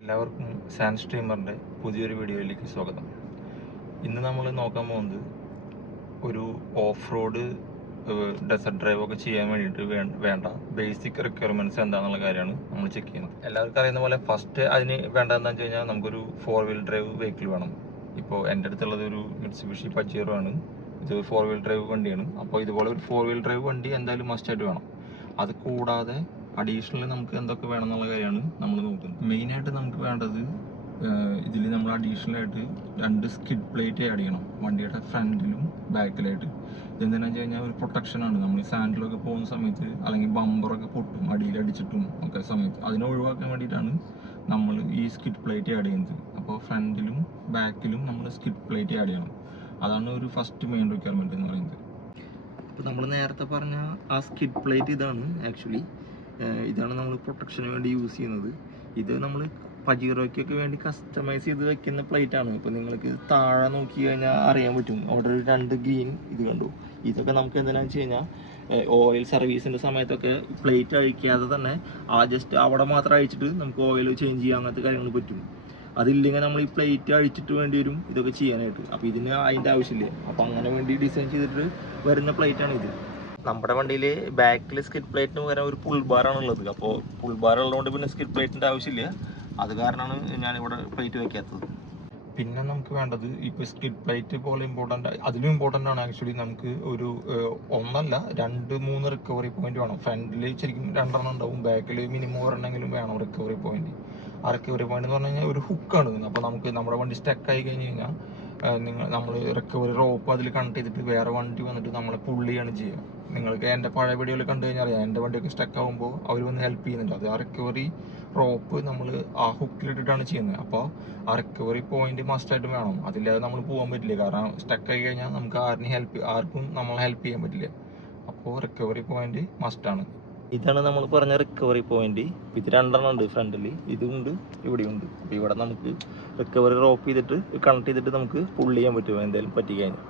എല്ലാവർക്കും സാൻഡ് സ്ട്രീമറിൻ്റെ പുതിയൊരു വീഡിയോയിലേക്ക് സ്വാഗതം. ഇന്ന് നമ്മൾ നോക്കാൻ പോകുന്നത് ഒരു ഓഫ് റോഡ് ഡെസർട്ട് ഡ്രൈവ് ഒക്കെ ചെയ്യാൻ വേണ്ടിയിട്ട് വേണ്ട ബേസിക് റിക്വയർമെൻറ്റ്സ് എന്താണെന്നുള്ള കാര്യമാണ് നമ്മൾ ചെക്ക് ചെയ്യുന്നത്. എല്ലാവർക്കും അറിയുന്ന പോലെ ഫസ്റ്റ് അതിന് വേണ്ടതെന്ന് വെച്ച് കഴിഞ്ഞാൽ നമുക്കൊരു 4 വീൽ ഡ്രൈവ് വെഹിക്കിൾ വേണം. ഇപ്പോൾ എൻ്റെ അടുത്തുള്ളത് ഒരു മിറ്റ്സുബിഷി പജേറോ ആണ്. ഇത് 4 വീൽ ഡ്രൈവ് വണ്ടിയാണ്. അപ്പോൾ ഇതുപോലെ ഒരു 4 വീൽ ഡ്രൈവ് വണ്ടി എന്തായാലും മസ്റ്റായിട്ട് വേണം. അത് കൂടാതെ അഡീഷണൽ നമുക്ക് എന്തൊക്കെ വേണം എന്നുള്ള കാര്യമാണ് നമ്മൾ നോക്കുന്നത്. മെയിനായിട്ട് നമുക്ക് വേണ്ടത് ഇതിൽ നമ്മൾ അഡീഷണൽ ആയിട്ട് 2 സ്കിഡ് പ്ലേറ്റ് ആഡ് ചെയ്യണം വണ്ടിയുടെ ഫ്രണ്ടിലും ബാക്കിലായിട്ട്. ഇതെന്താണെന്ന് വെച്ച് കഴിഞ്ഞാൽ ഒരു പ്രൊട്ടക്ഷനാണ്. നമ്മൾ ഈ സാൻഡിലൊക്കെ പോകുന്ന സമയത്ത് അല്ലെങ്കിൽ ബമ്പറൊക്കെ പൊട്ടും അടിയിലടിച്ചിട്ടും ഒക്കെ സമയത്ത് അതിനെ ഒഴിവാക്കാൻ വേണ്ടിയിട്ടാണ് നമ്മൾ ഈ സ്കിഡ് പ്ലേറ്റ് ആഡ് ചെയ്യുന്നത്. അപ്പോൾ ഫ്രണ്ടിലും ബാക്കിലും നമ്മൾ സ്കിഡ് പ്ലേറ്റ് ആഡ് ചെയ്യണം. അതാണ് ഒരു ഫസ്റ്റ് മെയിൻ റിക്വയർമെൻറ്റ് എന്ന് പറയുന്നത്. അപ്പോൾ നമ്മൾ നേരത്തെ പറഞ്ഞ ആ സ്കിഡ് പ്ലേറ്റ് ഇതാണ്. ആക്ച്വലി ഇതാണ് നമ്മൾ പ്രൊട്ടക്ഷന് വേണ്ടി യൂസ് ചെയ്യുന്നത്. ഇത് നമ്മൾ പജീറോയ്ക്കൊക്കെ വേണ്ടി കസ്റ്റമൈസ് ചെയ്ത് വെക്കുന്ന പ്ലേറ്റ് ആണ്. ഇപ്പോൾ നിങ്ങൾക്ക് താഴെ നോക്കി കഴിഞ്ഞാൽ അറിയാൻ പറ്റും. അവിടെ ഒരു 2 ഗ്രീൻ ഇത് കണ്ടു. ഇതൊക്കെ നമുക്ക് എന്താണെന്ന് വെച്ച് കഴിഞ്ഞാൽ ഓയിൽ സർവീസിൻ്റെ സമയത്തൊക്കെ പ്ലേറ്റ് അഴിക്കാതെ തന്നെ ജസ്റ്റ് അവിടെ മാത്രം അഴിച്ചിട്ട് നമുക്ക് ഓയിൽ ചേഞ്ച് ചെയ്യാൻ അങ്ങനത്തെ കാര്യങ്ങൾ പറ്റും. അതില്ലെങ്കിൽ നമ്മൾ ഈ പ്ലേറ്റ് അഴിച്ചിട്ട് വേണ്ടി വരും ഇതൊക്കെ ചെയ്യാനായിട്ട്. അപ്പോൾ ഇതിന് അതിൻ്റെ ആവശ്യമില്ല. അപ്പോൾ അങ്ങനെ വേണ്ടി ഡിസൈൻ ചെയ്തിട്ട് വരുന്ന പ്ലേറ്റാണ് ഇത്. നമ്മുടെ വണ്ടിയിൽ ബാക്കിൽ സ്കിഡ് പ്ലേറ്റിന് പകരം ഒരു പുൾ ബാറാണ് ഉള്ളത്. അപ്പോൾ പുൾ ബാർ ഉള്ളതുകൊണ്ട് പിന്നെ സ്കിഡ് പ്ലേറ്റിൻ്റെ ആവശ്യമില്ല. അത് കാരണമാണ് ഞാനിവിടെ പ്ലേറ്റ് വയ്ക്കാത്തത്. പിന്നെ നമുക്ക് വേണ്ടത് ഇപ്പോൾ സ്കിഡ് പ്ലേറ്റ് പോലെ അതിലും ഇമ്പോർട്ടൻ്റ് ആണ് ആക്ച്വലി. നമുക്ക് ഒരു ഒന്നല്ല 2-3 റിക്കവറി പോയിന്റ് വേണം. ഫ്രണ്ടിൽ ശരിക്കും 2 ഉണ്ടാവും, ബാക്കിൽ മിനിമം ഒരെണ്ണെങ്കിലും വേണം റിക്കവറി പോയിന്റ്. ആ റിക്കവറി പോയിന്റ് എന്ന് പറഞ്ഞു കഴിഞ്ഞാൽ ഒരു ഹുക്കാണ്. അപ്പോൾ നമുക്ക് നമ്മുടെ വണ്ടി സ്റ്റക്കായി കഴിഞ്ഞ് കഴിഞ്ഞാൽ നമ്മൾ റിക്കവറി റോപ്പ് അതിൽ കണക്ട് ചെയ്തിട്ട് വേറെ വണ്ടി വന്നിട്ട് നമ്മളെ പുള്ളിയാണ് ചെയ്യുക. നിങ്ങൾക്ക് എൻ്റെ പഴയ വീഡിയോയിൽ കണ്ടു കഴിഞ്ഞാൽ അറിയാം, എൻ്റെ വണ്ടിയൊക്കെ സ്റ്റക്ക് ആകുമ്പോൾ അവർ വന്ന് ഹെൽപ്പ് ചെയ്യുന്നുണ്ട്. അത് ആ റിക്കവറി റോപ്പ് നമ്മൾ ആ ഹുക്കിലിട്ടിട്ടാണ് ചെയ്യുന്നത്. അപ്പോൾ ആ റിക്കവറി പോയിന്റ് മസ്റ്റായിട്ടും വേണം. അതില്ലാതെ നമ്മൾ പോകാൻ പറ്റില്ല. കാരണം സ്റ്റക്കായി കഴിഞ്ഞാൽ നമുക്ക് ആർക്കും നമ്മളെ ഹെൽപ്പ് ചെയ്യാൻ പറ്റില്ല. അപ്പോൾ റിക്കവറി പോയിന്റ് മസ്റ്റാണ്. ഇതാണ് നമ്മൾ പറഞ്ഞ റിക്കവറി പോയിന്റ്. ഇത് 2 ഉണ്ട് ഫ്രണ്ടിൽ, ഇതുണ്ട് ഇവിടെയുണ്ട്. അപ്പോൾ ഇവിടെ നമുക്ക് റിക്കവറി റോപ്പ് ചെയ്തിട്ട് കണക്ട് ചെയ്തിട്ട് നമുക്ക് പുള്ള് ചെയ്യാൻ പറ്റുമോ എന്തായാലും പറ്റിക്കഴിഞ്ഞാൽ.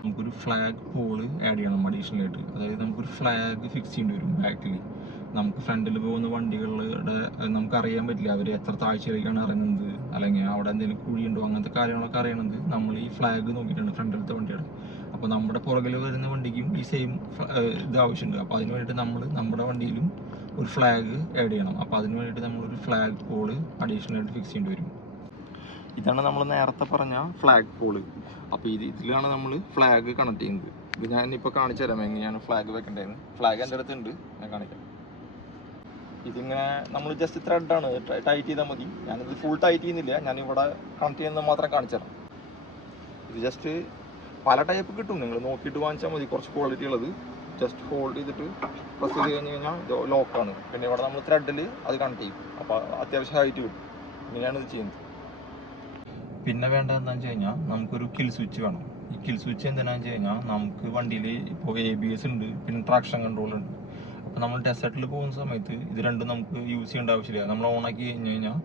നമുക്കൊരു ഫ്ലാഗ് പോള് ആഡ് ചെയ്യണം അഡീഷണൽ ആയിട്ട്. അതായത് നമുക്കൊരു ഫ്ലാഗ് ഫിക്സ് ചെയ്യേണ്ടി വരും ബാക്കിൽ. നമുക്ക് ഫ്രണ്ടിൽ പോകുന്ന വണ്ടികളുടെ നമുക്ക് അറിയാൻ പറ്റില്ല അവർ എത്ര താഴ്ചയിലേക്കാണ് ഇറങ്ങുന്നത്, അല്ലെങ്കിൽ അവിടെ എന്തെങ്കിലും കുഴിയുണ്ടോ, അങ്ങനത്തെ കാര്യങ്ങളൊക്കെ അറിയണത് നമ്മൾ ഈ ഫ്ലാഗ് നോക്കിയിട്ടാണ് ഫ്രണ്ടിലത്തെ വണ്ടിയുടെ. അപ്പോൾ നമ്മുടെ പുറകിൽ വരുന്ന വണ്ടിക്കും ഈ സെയിം ഇത് ആവശ്യമുണ്ട്. അപ്പോൾ അതിന് വേണ്ടിയിട്ട് നമ്മൾ നമ്മുടെ വണ്ടിയിലും ഒരു ഫ്ലാഗ് ആഡ് ചെയ്യണം. അപ്പോൾ അതിന് വേണ്ടിയിട്ട് നമ്മളൊരു ഫ്ലാഗ് പോള് അഡീഷണൽ ആയിട്ട് ഫിക്സ് ചെയ്യേണ്ടി വരും. ഇതാണ് നമ്മൾ നേരത്തെ പറഞ്ഞ ഫ്ലാഗ് പോള്. അപ്പോൾ ഇതിലാണ് നമ്മൾ ഫ്ലാഗ് കണക്ട് ചെയ്യുന്നത്. ഇത് ഞാനിപ്പോൾ കാണിച്ചു തരാം എങ്ങനെയാണ് ഫ്ലാഗ് വെക്കേണ്ടതെന്ന്. ഫ്ലാഗ് എൻ്റെ അടുത്തുണ്ട്, ഞാൻ കാണിക്കാം. ഇതിങ്ങനെ നമ്മൾ ജസ്റ്റ് ത്രെഡാണ് ടൈറ്റ് ചെയ്താൽ മതി. ഞാനിത് ഫുൾ ടൈറ്റ് ചെയ്യുന്നില്ല, ഞാനിവിടെ കണക്ട് ചെയ്യുന്നത് മാത്രം കാണിച്ചു തരാം. ഇത് ജസ്റ്റ് പല ടൈപ്പ് കിട്ടും, നിങ്ങൾ നോക്കിയിട്ട് വാങ്ങിച്ചാൽ മതി. കുറച്ച് ക്വാളിറ്റി ഉള്ളത് ജസ്റ്റ് ഹോൾഡ് ചെയ്തിട്ട് പ്രസ് ചെയ്ത് കഴിഞ്ഞ് കഴിഞ്ഞാൽ ലോക്കാണ്. പിന്നെ ഇവിടെ നമ്മൾ ത്രെഡിൽ അത് കണക്ട് ചെയ്യും. അപ്പോൾ അത്യാവശ്യം ഹൈറ്റ് കിട്ടും. ഇങ്ങനെയാണ് ഇത് ചെയ്യുന്നത്. പിന്നെ വേണ്ടത് എന്താണെന്ന് വെച്ച് കഴിഞ്ഞാൽ നമുക്കൊരു കിൽ സ്വിച്ച് വേണം. ഈ കിൽ സ്വിച്ച് എന്തിനാണെന്ന് വെച്ച് കഴിഞ്ഞാൽ നമുക്ക് വണ്ടിയിൽ ഇപ്പോൾ ABS ഉണ്ട്, പിന്നെ ട്രാക്ഷൻ കൺട്രോൾ ഉണ്ട്. അപ്പോൾ നമ്മൾ ഡെസേർട്ടിൽ പോകുന്ന സമയത്ത് ഇത് രണ്ടും നമുക്ക് യൂസ് ചെയ്യേണ്ട ആവശ്യമില്ല. നമ്മൾ ഓണാക്കി കഴിഞ്ഞ് കഴിഞ്ഞാൽ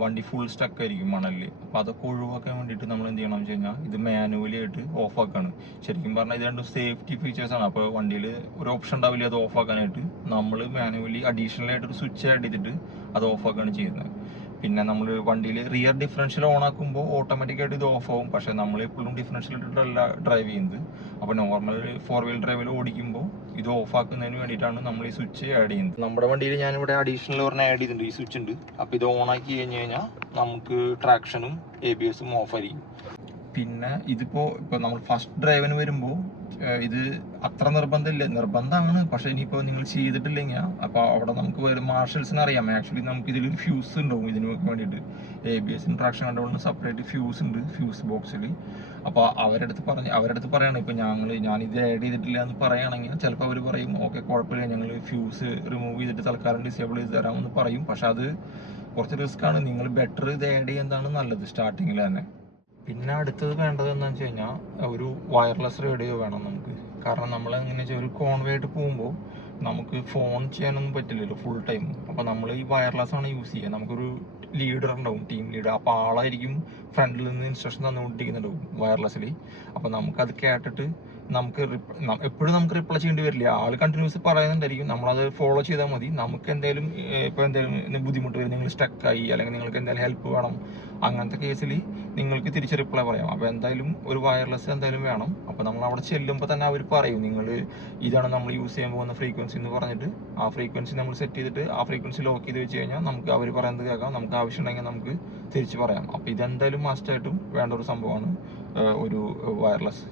വണ്ടി ഫുൾ സ്റ്റക്ക് ആയിരിക്കും മണലിൽ. അപ്പോൾ അതൊക്കെ ഒഴിവാക്കാൻ വേണ്ടിയിട്ട് നമ്മൾ എന്ത് ചെയ്യണം എന്ന് വെച്ച് കഴിഞ്ഞാൽ ഇത് മാനുവലി ആയിട്ട് ഓഫാക്കാണ്. ശരിക്കും പറഞ്ഞാൽ ഇത് രണ്ടും സേഫ്റ്റി ഫീച്ചേഴ്സാണ്. അപ്പോൾ വണ്ടിയിൽ ഒരു ഓപ്ഷൻ ഉണ്ടാവില്ല അത് ഓഫാക്കാനായിട്ട്. നമ്മൾ മാനുവലി അഡീഷണൽ ആയിട്ടൊരു സ്വിച്ച് ആഡ് ചെയ്തിട്ട് അത് ഓഫാക്കാണ് ചെയ്യുന്നത്. പിന്നെ നമ്മൾ വണ്ടിയിൽ റിയർ ഡിഫറൻഷ്യൽ ഓൺ ആക്കുമ്പോൾ ഓട്ടോമാറ്റിക്കായിട്ട് ഇത് ഓഫ് ആവും. പക്ഷേ നമ്മൾ എപ്പോഴും ഡിഫറൻഷ്യൽ ഇട്ടിട്ടല്ല ഡ്രൈവ് ചെയ്യുന്നത്. അപ്പോൾ നോർമൽ 4 വീൽ ഡ്രൈവിൽ ഓടിക്കുമ്പോൾ ഇത് ഓഫ് ആക്കുന്നതിന് വേണ്ടിയിട്ടാണ് നമ്മൾ ഈ സ്വിച്ച് ആഡ് ചെയ്യുന്നത്. നമ്മുടെ വണ്ടിയിൽ ഞാനിവിടെ അഡീഷണൽ ഒരെണ്ണം ആഡ് ചെയ്തിട്ടുണ്ട്, ഈ സ്വിച്ച് ഉണ്ട്. അപ്പോൾ ഇത് ഓൺ ആക്കി കഴിഞ്ഞ് കഴിഞ്ഞാൽ നമുക്ക് ട്രാക്ഷനും ABS-ഉം ഓഫ് ആയിരിക്കും. പിന്നെ ഇപ്പോൾ നമ്മൾ ഫസ്റ്റ് ഡ്രൈവിന് വരുമ്പോൾ ഇത് അത്ര നിർബന്ധമാണ്. പക്ഷേ ഇനിയിപ്പോൾ നിങ്ങൾ ചെയ്തിട്ടില്ലെങ്കിൽ അപ്പോൾ അവിടെ നമുക്ക് വരും മാർഷൽസിന് അറിയാം. ആക്ച്വലി നമുക്ക് ഇതിലൊരു ഫ്യൂസ് ഉണ്ടാവും ഇതിന് വേണ്ടിയിട്ട്. ABS-ഉം ട്രാക്ഷൻ കൺട്രോളിന് സെപ്പറേറ്റ് ഫ്യൂസ് ഉണ്ട് ഫ്യൂസ് ബോക്സിൽ. അപ്പോൾ അവരടുത്ത് പറയണം ഇപ്പോൾ ഞാനിത് ആഡ് ചെയ്തിട്ടില്ല എന്ന് പറയുകയാണെങ്കിൽ ചിലപ്പോൾ അവർ പറയും ഓക്കെ കുഴപ്പമില്ല, ഞങ്ങൾ ഫ്യൂസ് റിമൂവ് ചെയ്തിട്ട് തൽക്കാലം ഡിസേബിൾ ചെയ്ത് തരാമെന്ന് പറയും. പക്ഷെ അത് കുറച്ച് റിസ്ക്കാണ്. നിങ്ങൾ ബെറ്റർ ഇത് ആഡ് ചെയ്യുന്നതാണ് നല്ലത് സ്റ്റാർട്ടിങ്ങിൽ തന്നെ. പിന്നെ അടുത്തത് വേണ്ടത് എന്താണെന്ന് വെച്ച് കഴിഞ്ഞാൽ ഒരു വയർലെസ് റേഡിയോ വേണം നമുക്ക്. കാരണം നമ്മൾ എങ്ങനെ വെച്ചാൽ ഒരു കോൺവേയായിട്ട് പോകുമ്പോൾ നമുക്ക് ഫോൺ ചെയ്യാനൊന്നും പറ്റില്ലല്ലോ ഫുൾ ടൈം. അപ്പോൾ നമ്മൾ ഈ വയർലെസ് ആണ് യൂസ് ചെയ്യുക. നമുക്കൊരു ലീഡർ ഉണ്ടാവും, ടീം ലീഡർ. അപ്പോൾ ആളായിരിക്കും ഫ്രണ്ടിൽ നിന്ന് ഇൻസ്ട്രക്ഷൻ തന്നുകൊണ്ടിരിക്കുന്നുണ്ടാവും വയർലെസ്സിൽ. അപ്പോൾ നമുക്കത് കേട്ടിട്ട് നമുക്ക് എപ്പോഴും നമുക്ക് റിപ്ലൈ ചെയ്യേണ്ടി വരില്ല. ആൾ കണ്ടിന്യൂസ് പറയുന്നുണ്ടായിരിക്കും, നമ്മളത് ഫോളോ ചെയ്താൽ മതി. നമുക്ക് എന്തെങ്കിലും ഇപ്പോൾ എന്തെങ്കിലും ബുദ്ധിമുട്ട് വരും, നിങ്ങൾ സ്റ്റക്കായി അല്ലെങ്കിൽ നിങ്ങൾക്ക് എന്തെങ്കിലും ഹെൽപ്പ് വേണം, അങ്ങനത്തെ കേസിൽ നിങ്ങൾക്ക് തിരിച്ച് റിപ്ലൈ പറയാം. അപ്പോൾ എന്തായാലും ഒരു വയർലെസ് എന്തായാലും വേണം. അപ്പോൾ നമ്മൾ അവിടെ ചെല്ലുമ്പോൾ തന്നെ അവർ പറയും, നിങ്ങൾ ഇതാണ് നമ്മൾ യൂസ് ചെയ്യാൻ പോകുന്ന ഫ്രീക്വൻസി എന്ന് പറഞ്ഞിട്ട് ആ ഫ്രീക്വൻസി നമ്മൾ സെറ്റ് ചെയ്തിട്ട് ആ ഫ്രീക്വൻസി ലോക്ക് ചെയ്ത് വെച്ച് കഴിഞ്ഞാൽ നമുക്ക് അവർ പറയുന്നത് കേൾക്കാം. നമുക്ക് ആവശ്യമുണ്ടെങ്കിൽ നമുക്ക് തിരിച്ച് പറയാം. അപ്പോൾ ഇതെന്തായാലും മസ്റ്റായിട്ടും വേണ്ട ഒരു സംഭവമാണ് ഒരു വയർലെസ്.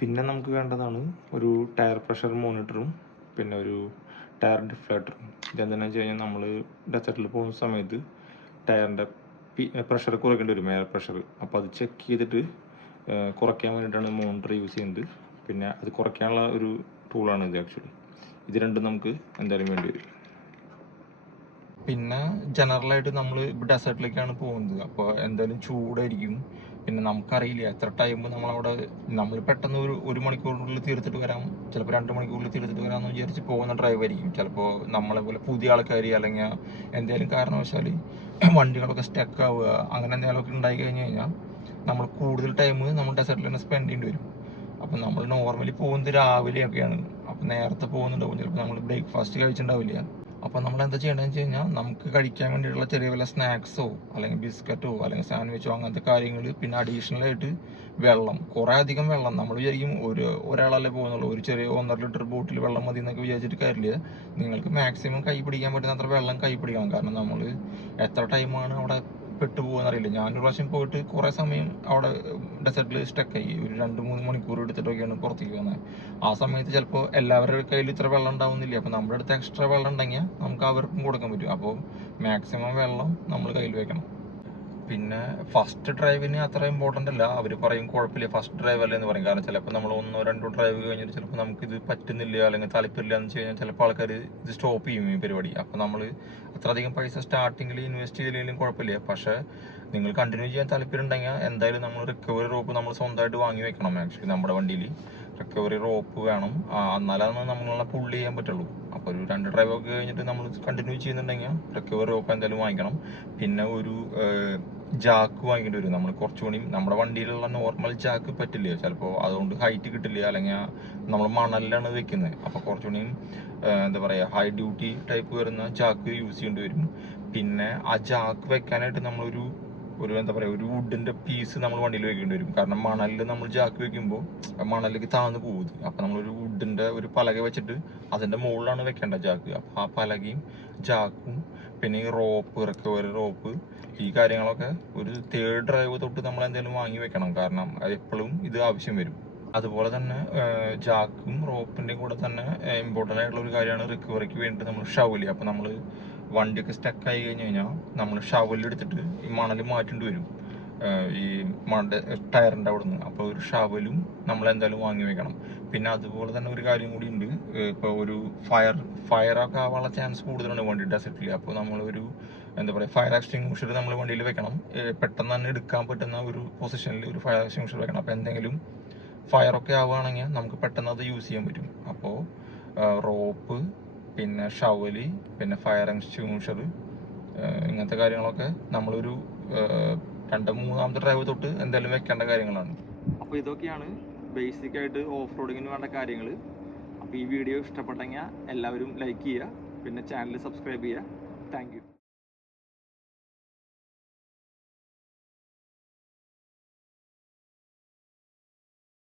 പിന്നെ നമുക്ക് വേണ്ടതാണ് ഒരു ടയർ പ്രഷർ മോണിറ്ററും പിന്നെ ഒരു ടയർ ഡിഫ്ലേറ്ററും. ഇതെന്താണെന്ന് വെച്ച് കഴിഞ്ഞാൽ നമ്മൾ ഡെസർട്ടിൽ പോകുന്ന സമയത്ത് ടയറിൻ്റെ പ്രഷർ കുറയ്ക്കേണ്ടി വരും, എയർ പ്രഷർ. അപ്പോൾ അത് ചെക്ക് ചെയ്തിട്ട് കുറയ്ക്കാൻ വേണ്ടിയിട്ടാണ് മോണിറ്റർ യൂസ് ചെയ്യുന്നത്. പിന്നെ അത് കുറയ്ക്കാനുള്ള ഒരു ടൂളാണ് ഇത് ആക്ച്വലി. ഇത് രണ്ടും നമുക്ക് എന്തായാലും വേണ്ടി വരും. പിന്നെ ജനറലായിട്ട് നമ്മൾ ഡെസേർട്ടിലേക്കാണ് പോകുന്നത്, അപ്പോൾ എന്തായാലും ചൂടായിരിക്കും. പിന്നെ നമുക്കറിയില്ല എത്ര ടൈം നമ്മൾ പെട്ടെന്ന് ഒരു മണിക്കൂറിനുള്ളിൽ തീർത്തിട്ട് വരാം, ചിലപ്പോൾ 2 മണിക്കൂറിൽ തീർത്തിട്ട് വരാമെന്ന് വിചാരിച്ച് പോകുന്ന ഡ്രൈവായിരിക്കും. ചിലപ്പോൾ നമ്മളെ പോലെ പുതിയ ആൾക്കാർ അല്ലെങ്കിൽ എന്തെങ്കിലും കാരണവശാൽ വണ്ടികളൊക്കെ സ്റ്റക്ക് ആവുക അങ്ങനെ എന്തെങ്കിലുമൊക്കെ ഉണ്ടായി കഴിഞ്ഞ് കഴിഞ്ഞാൽ നമ്മൾ കൂടുതൽ ടൈം നമ്മൾ ഡെസേർട്ടിൽ തന്നെ സ്പെൻഡ് ചെയ്യേണ്ടി വരും. അപ്പം നമ്മൾ നോർമലി പോകുന്നത് രാവിലെയൊക്കെയാണ്. അപ്പം നേരത്തെ പോകുന്നുണ്ടാവും, ചിലപ്പോൾ നമ്മൾ ബ്രേക്ക്ഫാസ്റ്റ് കഴിച്ചിട്ടുണ്ടാവില്ല. അപ്പോൾ നമ്മൾ എന്താ ചെയ്യേണ്ടതെന്ന് വെച്ച് കഴിഞ്ഞാൽ നമുക്ക് കഴിക്കാൻ വേണ്ടിയിട്ടുള്ള ചെറിയ വല്ല സ്നാക്സോ അല്ലെങ്കിൽ ബിസ്ക്കറ്റോ അല്ലെങ്കിൽ സാൻഡ്വിച്ചോ അങ്ങനത്തെ കാര്യങ്ങൾ, പിന്നെ അഡീഷണലായിട്ട് വെള്ളം, കുറേ അധികം വെള്ളം. നമ്മൾ വിചാരിക്കും ഒരാളല്ലേ പോകുന്നുള്ളൂ, ഒരു ചെറിയ 1.5 ലിറ്റർ ബോട്ടിൽ വെള്ളം മതി എന്നൊക്കെ വിചാരിച്ചിട്ട് കാര്യമില്ല. നിങ്ങൾക്ക് മാക്സിമം കൈ പിടിക്കാൻ പറ്റുന്ന അത്ര വെള്ളം കൈ പിടിക്കണം. കാരണം നമ്മൾ എത്ര ടൈമാണ് അവിടെ പെട്ടുപോകുന്നറിയില്ല. ഞാനൊരു പ്രാവശ്യം പോയിട്ട് കുറേ സമയം അവിടെ ഡെസേർട്ടിൽ സ്റ്റക്കായി, ഒരു 2-3 മണിക്കൂർ എടുത്തിട്ടൊക്കെയാണ് പുറത്തേക്ക് വന്നത്. ആ സമയത്ത് ചിലപ്പോൾ എല്ലാവരുടെ കയ്യിൽ ഇത്ര വെള്ളം ഉണ്ടാവുന്നില്ല. അപ്പോൾ നമ്മുടെ അടുത്ത് എക്സ്ട്രാ വെള്ളം ഉണ്ടെങ്കിൽ നമുക്ക് അവർക്കും കൊടുക്കാൻ പറ്റും. അപ്പോൾ മാക്സിമം വെള്ളം നമ്മൾ കയ്യിൽ വെക്കണം. പിന്നെ ഫസ്റ്റ് ഡ്രൈവിന് അത്ര ഇമ്പോർട്ടൻ്റ് അല്ല. അവർ പറയും കുഴപ്പമില്ല ഫസ്റ്റ് ഡ്രൈവ് അല്ലേ എന്ന് പറയും. കാരണം ചിലപ്പോൾ നമ്മൾ 1-2 ഡ്രൈവ് കഴിഞ്ഞിട്ട് ചിലപ്പോൾ നമുക്കിത് പറ്റുന്നില്ല അല്ലെങ്കിൽ താല്പര്യമില്ല എന്ന് വെച്ച് കഴിഞ്ഞാൽ ചിലപ്പോൾ ആൾക്കാർ ഇത് സ്റ്റോപ്പ് ചെയ്യും ഈ പരിപാടി. അപ്പോൾ നമ്മൾ അത്രയധികം പൈസ സ്റ്റാർട്ടിങ്ങിൽ ഇൻവെസ്റ്റ് ചെയ്തില്ലെങ്കിലും കുഴപ്പമില്ല. പക്ഷേ നിങ്ങൾ കണ്ടിന്യൂ ചെയ്യാൻ താല്പര്യം ഉണ്ടെങ്കിൽ എന്തായാലും നമ്മൾ റിക്കവറി റോപ്പ് നമ്മൾ സ്വന്തമായിട്ട് വാങ്ങി വെക്കണം. ആക്ച്വലി നമ്മുടെ വണ്ടിയിൽ റിക്കവറി റോപ്പ് വേണം, എന്നാലാണ് നമ്മളെ പുള്ളി ചെയ്യാൻ പറ്റുള്ളൂ. അപ്പോൾ ഒരു 2 ഡ്രൈവൊക്കെ കഴിഞ്ഞിട്ട് നമ്മൾ കണ്ടിന്യൂ ചെയ്യുന്നുണ്ടെങ്കിൽ റിക്കവറി റോപ്പ് എന്തായാലും വാങ്ങിക്കണം. പിന്നെ ഒരു ജാക്ക് വാങ്ങിക്കേണ്ടി വരും. നമ്മൾ കുറച്ചുകൂടി നമ്മുടെ വണ്ടിയിലുള്ള നോർമൽ ജാക്ക് പറ്റില്ല ചിലപ്പോൾ, അതുകൊണ്ട് ഹൈറ്റ് കിട്ടില്ല. അല്ലെങ്കിൽ നമ്മൾ മണലിലാണ് വെക്കുന്നത്. അപ്പോൾ കുറച്ചുകൂടി എന്താ പറയുക ഹൈ ഡ്യൂട്ടി ടൈപ്പ് വരുന്ന ജാക്ക് യൂസ് ചെയ്യേണ്ടി വരും. പിന്നെ ആ ജാക്ക് വെക്കാനായിട്ട് നമ്മളൊരു എന്താ പറയുക ഒരു വുഡിൻ്റെ പീസ് നമ്മൾ വണ്ടിയിൽ വെക്കേണ്ടി വരും. കാരണം മണലിൽ നമ്മൾ ജാക്ക് വെക്കുമ്പോൾ മണലിലേക്ക് താഴ്ന്നു പോകുന്നത്. അപ്പോൾ നമ്മളൊരു വുഡിൻ്റെ ഒരു പലക വെച്ചിട്ട് അതിൻ്റെ മുകളിലാണ് വെക്കേണ്ട ജാക്ക്. അപ്പോൾ ആ പലകയും ജാക്കും പിന്നെ ഈ റോപ്പ്, റിക്കവറി റോപ്പ്, ഈ കാര്യങ്ങളൊക്കെ ഒരു 3rd ഡ്രൈവ് തൊട്ട് നമ്മൾ എന്തെങ്കിലും വാങ്ങി വെക്കണം. കാരണം എപ്പോഴും ഇത് ആവശ്യം വരും. അതുപോലെ തന്നെ ജാക്കും റോപ്പിൻ്റെയും കൂടെ തന്നെ ഇമ്പോർട്ടൻ്റ് ആയിട്ടുള്ള ഒരു കാര്യമാണ് റിക്കവറിക്ക് വേണ്ടി നമ്മൾ ഷവല്. അപ്പോൾ നമ്മൾ വണ്ടിയൊക്കെ സ്റ്റക്കായി കഴിഞ്ഞ് കഴിഞ്ഞാൽ നമ്മൾ ഷവലെടുത്തിട്ട് ഈ മണൽ മാറ്റേണ്ടി വരും ഈ ടയറിൻ്റെ അവിടെ നിന്ന്. അപ്പോൾ ഒരു ഷവലും നമ്മൾ എന്തായാലും വാങ്ങി വെക്കണം. പിന്നെ അതുപോലെ തന്നെ ഒരു കാര്യം കൂടി ഉണ്ട്, ഇപ്പോൾ ഒരു ഫയറൊക്കെ ആവാനുള്ള ചാൻസ് കൂടുതലാണ് വണ്ടി ഡെസേർട്ടിൽ. അപ്പോൾ നമ്മളൊരു എന്താ പറയുക ഫയർ എക്സ്റ്റിങ്വിഷർ നമ്മൾ വണ്ടിയിൽ വെക്കണം. പെട്ടെന്ന് തന്നെ എടുക്കാൻ പറ്റുന്ന ഒരു പൊസിഷനിൽ ഒരു ഫയർ എക്സ്റ്റിങ്വിഷർ വെക്കണം. അപ്പോൾ എന്തെങ്കിലും ഫയറൊക്കെ ആവുകയാണെങ്കിൽ നമുക്ക് പെട്ടെന്ന് അത് യൂസ് ചെയ്യാൻ പറ്റും. അപ്പോൾ റോപ്പ്, പിന്നെ ഷവല്, പിന്നെ ഫയർ എക്സ്റ്റിങ്വിഷർ, ഇങ്ങനത്തെ കാര്യങ്ങളൊക്കെ നമ്മളൊരു 2-3ാമത്തെ ഡ്രൈവ് തൊട്ട് എന്തായാലും വെക്കേണ്ട കാര്യങ്ങളാണ്. അപ്പോൾ ഇതൊക്കെയാണ് ബേസിക്കായിട്ട് ഓഫ് റോഡിങ്ങിന് വേണ്ട കാര്യങ്ങൾ. അപ്പോൾ ഈ വീഡിയോ ഇഷ്ടപ്പെട്ടെങ്കിൽ എല്ലാവരും ലൈക്ക് ചെയ്യുക, പിന്നെ ചാനൽ സബ്സ്ക്രൈബ് ചെയ്യുക. Thank you.